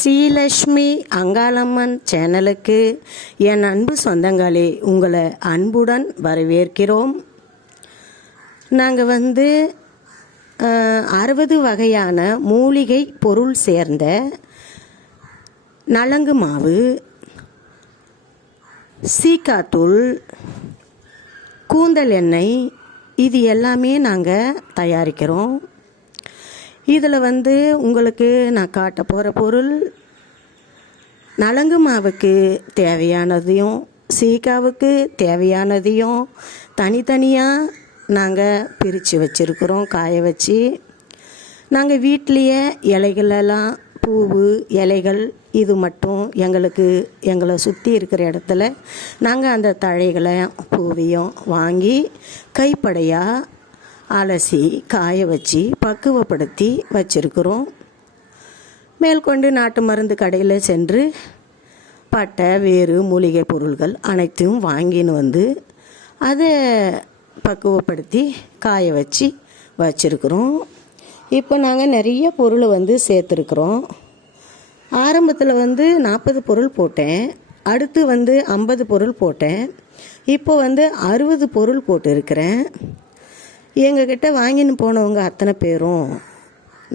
ஸ்ரீலக்ஷ்மி அங்காளம்மன் சேனலுக்கு என் அன்பு சொந்தங்களே, உங்களை அன்புடன் வரவேற்கிறோம். நாங்கள் 60 வகையான மூலிகை பொருள் சேர்ந்த நலங்கு மாவு, சீக்காத்தூள், கூந்தல் எண்ணெய், இது எல்லாமே நாங்கள் தயாரிக்கிறோம். இதில் உங்களுக்கு நான் காட்ட போகிற பொருள் நலங்கு மாவுக்கு தேவையானதையும் சீக்காவுக்கு தேவையானதையும் தனித்தனியாக நாங்கள் பிரித்து வச்சுருக்குறோம். காய வச்சு நாங்கள் வீட்டிலையே இலைகளெல்லாம், பூவு இலைகள், இது மட்டும் எங்களை சுற்றி இருக்கிற இடத்துல நாங்கள் அந்த தழைகளை பூவையும் வாங்கி கைப்படையாக அலசி காய வச்சு பக்குவப்படுத்தி வச்சுருக்குறோம். மேற்கொண்டு நாட்டு மருந்து கடையில் சென்று பட்டை, வேறு, மூலிகை பொருள்கள் அனைத்தையும் வாங்கின்னு அதை பக்குவப்படுத்தி காய வச்சு வச்சுருக்குறோம். இப்போ நாங்கள் நிறைய பொருள் சேர்த்துருக்குறோம். ஆரம்பத்தில் 40 பொருள் போட்டேன், அடுத்து 50 பொருள் போட்டேன், இப்போ 60 பொருள் போட்டிருக்கிறேன். எங்ககிட்ட வாங்கின்னு போனவங்க அத்தனை பேரும்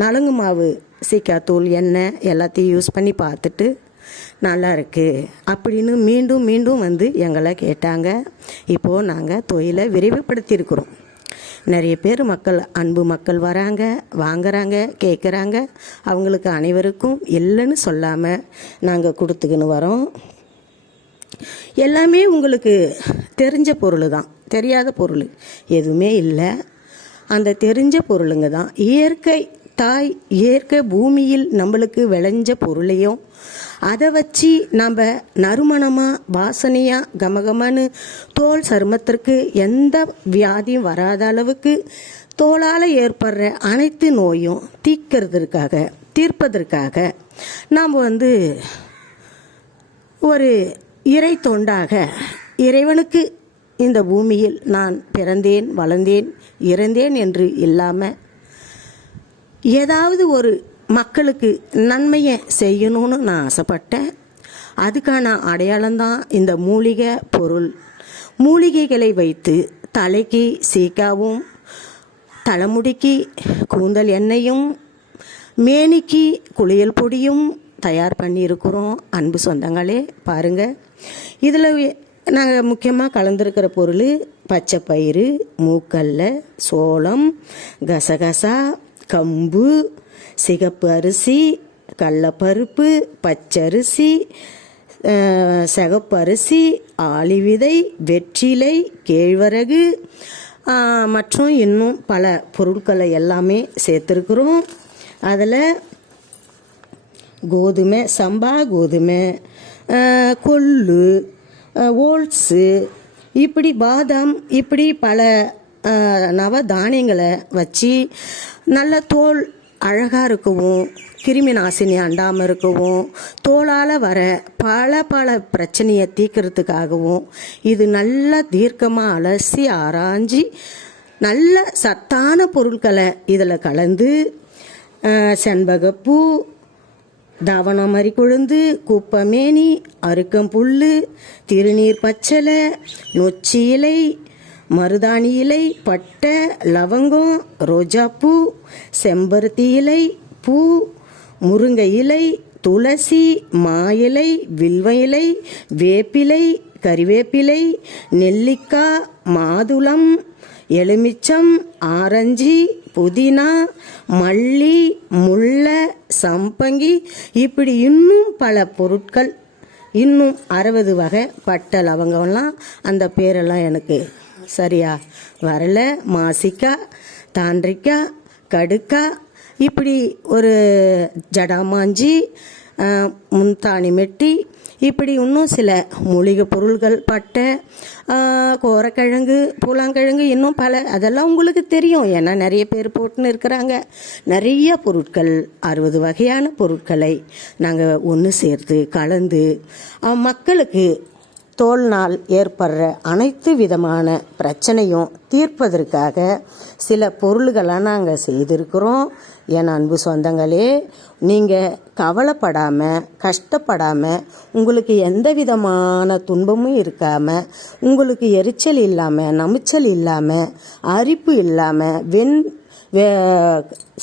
நலங்கு மாவு, சீக்காத்தூள், எண்ணெய் எல்லாத்தையும் யூஸ் பண்ணி பார்த்துட்டு நல்லா இருக்குது அப்படின்னு மீண்டும் மீண்டும் எங்களை கேட்டாங்க. இப்போது நாங்கள் தொழிலை விரைவுபடுத்தியிருக்கிறோம். நிறைய பேர் அன்பு மக்கள் வராங்க, வாங்குறாங்க, கேட்குறாங்க. அவங்களுக்கு அனைவருக்கும் இல்லைன்னு சொல்லாமல் நாங்கள் கொடுத்துக்கின்னு வரோம். எல்லாமே உங்களுக்கு தெரிஞ்ச பொருள் தான், தெரியாத பொருள் எதுவுமே இல்லை. அந்த தெரிஞ்ச பொருளுங்க தான் இயற்கை தாய், இயற்கை பூமியில் நம்மளுக்கு விளைஞ்ச பொருளையும் அதை வச்சு நம்ம நறுமணமாக, வாசனையாக, கமகமன்னு தோல் சருமத்திற்கு எந்த வியாதியும் வராத அளவுக்கு தோளால் ஏற்படுற அனைத்து நோயும் தீர்ப்பதற்காக நாம் ஒரு இறை தொண்டாக இறைவனுக்கு இந்த பூமியில் நான் பிறந்தேன், வளர்ந்தேன், இறந்தேன் என்று இல்லாமல் ஏதாவது ஒரு மக்களுக்கு நன்மையை செய்யணும்னு நான் ஆசைப்பட்டேன். அதுக்கான அடையாளம்தான் இந்த மூலிகை பொருள். மூலிகைகளை வைத்து தலைக்கு சீக்காவும், தலைமுடிக்கு கூந்தல் எண்ணெயும், மேனிக்கு குளியல் பொடியும் தயார் பண்ணியிருக்கிறோம். அன்பு சொந்தங்களே, பாருங்கள். இதில் நாங்கள் முக்கியமாக கலந்துருக்கிற பொருள் பச்சை பயிறு, மூக்கல்ல, சோளம், கசகசா, கம்பு, சிகப்பு அரிசி, கடலப்பருப்பு, பச்சரிசி, சிகப்பு அரிசி, ஆளி விதை, வெற்றிலை, கேழ்வரகு மற்றும் இன்னும் பல பொருட்களை எல்லாமே சேர்த்துருக்குறோம். அதில் கோதுமை, சம்பா கோதுமை, கொள்ளு, ஓட்ஸு, இப்படி பாதாம், இப்படி பல நவ தானியங்களை வச்சு நல்ல தோல் அழகாக இருக்கவும், கிருமி நாசினி அண்டாமல் இருக்கவும், தோளால் வர பல பிரச்சனையை தீர்க்கறதுக்காகவும் இது நல்ல தீர்க்கமாக அலசி ஆராய்ஞ்சி நல்ல சத்தான பொருட்களை இதில் கலந்து செண்பகப்பூ, தவணமரி கொழுந்து, குப்பமேனி, அருக்கம்புல், திருநீர் பச்சலை, நொச்சி இலை, மருதாணி இலை, பட்டை, லவங்கம், ரோஜாப்பூ, செம்பருத்தி இலை, பூ, முருங்கை இலை, துளசி, மா இலை, வில்வ இலை, வேப்பிலை, கறிவேப்பிலை, நெல்லிக்காய், மாதுளம், எலுமிச்சம், ஆரஞ்சு, புதினா, மல்லி, முல்லை, சம்பங்கி, இப்படி இன்னும் பல பொருட்கள், இன்னும் 60 வகை பட்டை, லவங்கம்லாம் அந்த பேரெல்லாம் எனக்கு சரியா வரல. மாசிக்கா, தாண்டிக்கா, கடுக்கா, இப்படி ஒரு ஜடாமாஞ்சி, முந்தானி மெட்டி, இப்படி இன்னும் சில மூலிகை பொருள்கள், பட்டை, கோரக்கிழங்கு, பூலாங்கிழங்கு, இன்னும் பல, அதெல்லாம் உங்களுக்கு தெரியும். ஏன்னா நிறைய பேர் போட்டுன்னு இருக்கிறாங்க. நிறைய பொருட்கள், 60 வகையான பொருட்களை நாங்கள் ஒன்று சேர்த்து கலந்து மக்களுக்கு தோல்னால் ஏற்படுற அனைத்து விதமான பிரச்சனையும் தீர்ப்பதற்காக சில பொருள்களை நாங்கள் செய்திருக்கிறோம். என் அன்பு சொந்தங்களே, நீங்கள் கவலைப்படாமல் கஷ்டப்படாமல் உங்களுக்கு எந்த விதமான துன்பமும் இருக்காமல், உங்களுக்கு எரிச்சல் இல்லாமல் நமிச்சல் இல்லாமல் அரிப்பு இல்லாமல்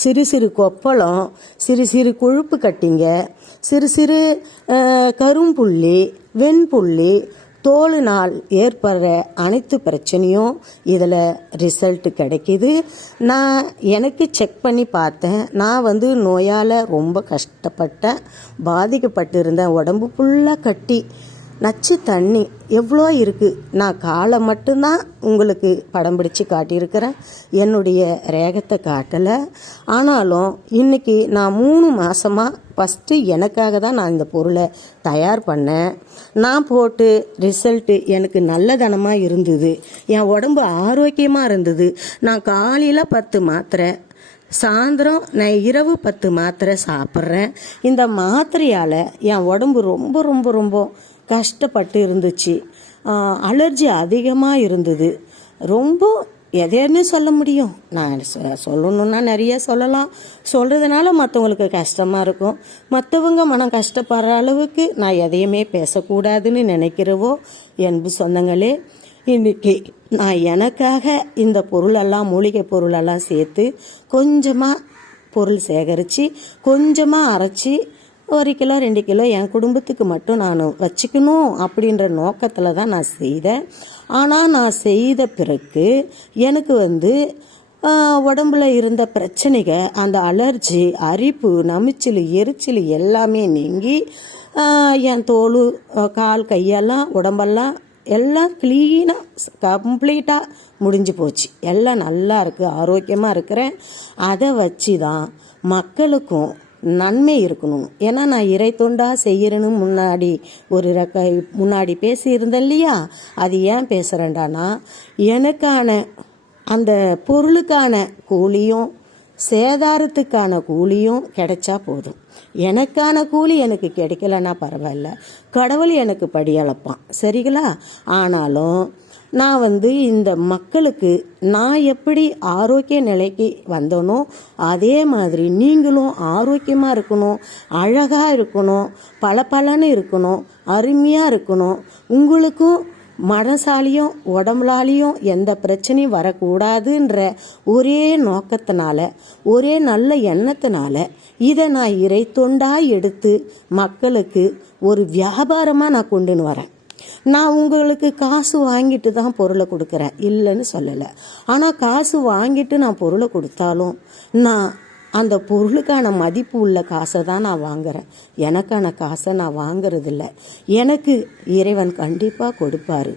சிறு சிறு கொப்பளம், சிறு சிறு கொழுப்பு கட்டிங்க, சிறு சிறு கரும்புள்ளி, வெண்புள்ளி, தோலினால் ஏற்படுற அனைத்து பிரச்சனையும் இதில் ரிசல்ட் கிடைக்கிது. நான் எனக்கு செக் பண்ணி பார்த்தேன். நான் நோயால் ரொம்ப கஷ்டப்பட்டேன், பாதிக்கப்பட்டு இருந்தேன். உடம்பு ஃபுல்லாக கட்டி நச்சு தண்ணி எவ்வளோ இருக்குது. நான் காலை மட்டும்தான் உங்களுக்கு படம் பிடிச்சி காட்டியிருக்கிறேன், என்னுடைய ரேகத்தை காட்டலை. ஆனாலும் இன்றைக்கி நான் 3 மாதமாக ஃபஸ்ட்டு எனக்காக தான் நான் இந்த பொருளை தயார் பண்ணேன். நான் போட்டு ரிசல்ட்டு எனக்கு நல்லதனமாக இருந்தது. என் உடம்பு ஆரோக்கியமாக இருந்தது. நான் காலையில் 10 மாத்திரை, சாயந்தரம் நான் இரவு 10 மாத்திரை சாப்பிட்றேன். இந்த மாத்திரையால் என் உடம்பு ரொம்ப ரொம்ப ரொம்ப கஷ்டப்பட்டு இருந்துச்சு. அலர்ஜி அதிகமாக இருந்தது. ரொம்ப எதைன்னு சொல்ல முடியும். நான் சொல்லணுன்னா நிறைய சொல்லலாம். சொல்கிறதுனால மற்றவங்களுக்கு கஷ்டமாக இருக்கும். மற்றவங்க மனம் கஷ்டப்படுற அளவுக்கு நான் எதையுமே பேசக்கூடாதுன்னு நினைக்கிறவோ என்பு சொந்தங்களே, இன்றைக்கி நான் எனக்காக இந்த பொருளெல்லாம், மூலிகை பொருளெல்லாம் சேர்த்து கொஞ்சமாக பொருள் சேகரித்து கொஞ்சமாக அரைச்சி 1 கிலோ 2 கிலோ என் குடும்பத்துக்கு மட்டும் நான் வச்சுக்கணும் அப்படின்ற நோக்கத்தில் தான் நான் செய்தேன். ஆனால் நான் செய்த பிறகு எனக்கு உடம்புல இருந்த பிரச்சனைகள், அந்த அலர்ஜி, அரிப்பு, நமிச்சல், எரிச்சல் எல்லாமே நீங்கி என் தோல், கால், கையெல்லாம், உடம்பெல்லாம் எல்லாம் க்ளீனாக கம்ப்ளீட்டாக முடிஞ்சு போச்சு. எல்லாம் நல்லா இருக்குது, ஆரோக்கியமாக இருக்கிறேன். அதை வச்சு தான் மக்களுக்கும் நன்மை இருக்கணும். ஏன்னா நான் இறை தொண்டா செய்யறேன்னு முன்னாடி பேசியிருந்தேன் இல்லையா? அது ஏன் பேசுகிறேன்டானா, எனக்கான அந்த பொருளுக்கான கூலியும் சேதாரத்துக்கான கூலியும் கிடைச்சா போதும். எனக்கான கூலி எனக்கு கிடைக்கலன்னா பரவாயில்ல, கடவுள் எனக்கு படியளப்பான், சரிங்களா? ஆனாலும் நான் இந்த மக்களுக்கு நான் எப்படி ஆரோக்கிய நிலைக்கு வந்தனோ அதே மாதிரி நீங்களும் ஆரோக்கியமாக இருக்கணும், அழகாக இருக்கணும், பளபளன்னு இருக்கணும், அருமையாக இருக்கணும். உங்களுக்கும் மனசாலையும் உடம்புலாலையும் எந்த பிரச்சனையும் வரக்கூடாதுன்ற ஒரே நோக்கத்தினால, ஒரே நல்ல எண்ணத்தினால இதை நான் இறை தொண்டாக எடுத்து மக்களுக்கு ஒரு வியாபாரமாக நான் கொண்டுன்னு வரேன். நான் உங்களுக்கு காசு வாங்கிட்டு தான் பொருளை கொடுக்குறேன், இல்லைன்னு சொல்லலை. ஆனால் காசு வாங்கிட்டு நான் பொருளை கொடுத்தாலும் நான் அந்த பொருளுக்கான மதிப்பு உள்ள காசை தான் நான் வாங்குறேன். எனக்கான காசை நான் வாங்குறதில்ல. எனக்கு இறைவன் கண்டிப்பாக கொடுப்பார்,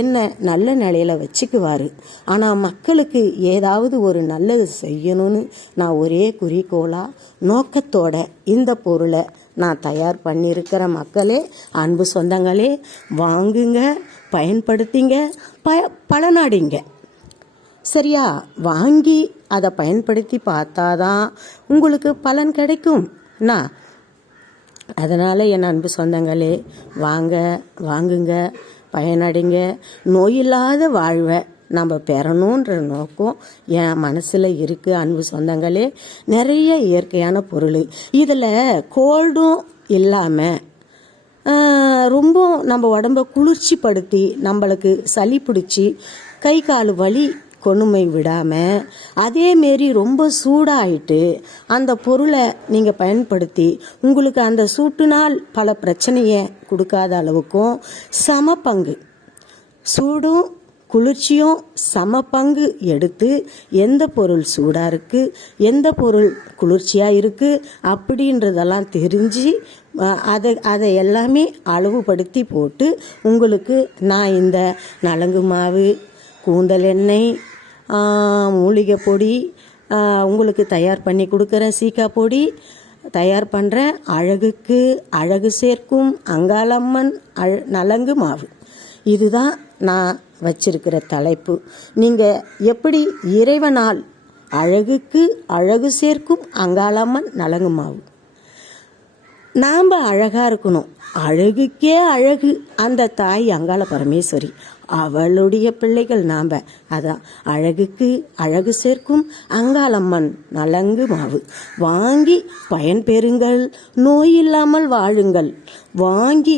என்ன நல்ல நிலையில் வச்சுக்குவார். ஆனால் மக்களுக்கு ஏதாவது ஒரு நல்லது செய்யணும்னு நான் ஒரே குறிக்கோளாக நோக்கத்தோட இந்த பொருளை நான் தயார் பண்ணியிருக்கிற மக்களே, அன்பு சொந்தங்களே, வாங்குங்க, பயன்படுத்திங்க, பலனடைங்க. சரியா? வாங்கி அதை பயன்படுத்தி பார்த்தாதான் உங்களுக்கு பலன் கிடைக்கும். அதனால் என் அன்பு சொந்தங்களே, வாங்குங்க, பயனடைங்க. நோயில்லாத வாழ்வை நம்ம பெறணுன்ற நோக்கம் என் மனசில் இருக்குது. அன்பு சொந்தங்களே, நிறைய இயற்கையான பொருள் இதில் கோல்டும் இல்லாமல் ரொம்ப நம்ம உடம்பை குளிர்ச்சிப்படுத்தி நம்மளுக்கு சளி பிடிச்சி கை கால் வலி கொணுமை விடாமல், அதேமாரி ரொம்ப சூடாயிட்டு அந்த பொருளை நீங்கள் பயன்படுத்தி உங்களுக்கு அந்த சூட்டுனால் பல பிரச்சனையை கொடுக்காத அளவுக்கும் சம பங்கு சூடும் குளிர்ச்சியும் சம பங்கு எடுத்து எந்த பொருள் சூடாக இருக்குது, எந்த பொருள் குளிர்ச்சியாக இருக்குது அப்படின்றதெல்லாம் தெரிஞ்சு அதை எல்லாமே அளவுபடுத்தி போட்டு உங்களுக்கு நான் இந்த நலங்கு மாவு, கூந்தல் எண்ணெய், மூலிகை பொடி உங்களுக்கு தயார் பண்ணி கொடுக்குறேன். சீக்கா பொடி தயார் பண்ணுறேன். அழகுக்கு அழகு சேர்க்கும் அங்காளம்மன் நலங்கு மாவு. இதுதான் நான் வச்சிருக்கிற தலைப்பு. நீங்கள் எப்படி இறைவனால் அழகுக்கு அழகு சேர்க்கும் அங்காளம்மன் நலங்கு மாவு. நாம் அழகாக இருக்கணும், அழகுக்கே அழகு அந்த தாய் அங்காள பரமேஸ்வரி. அவளுடைய பிள்ளைகள் நாம். அதான் அழகுக்கு அழகு சேர்க்கும் அங்காளம்மன் நலங்கு மாவு வாங்கி பயன்பெறுங்கள், நோயில்லாமல் வாழுங்கள். வாங்கி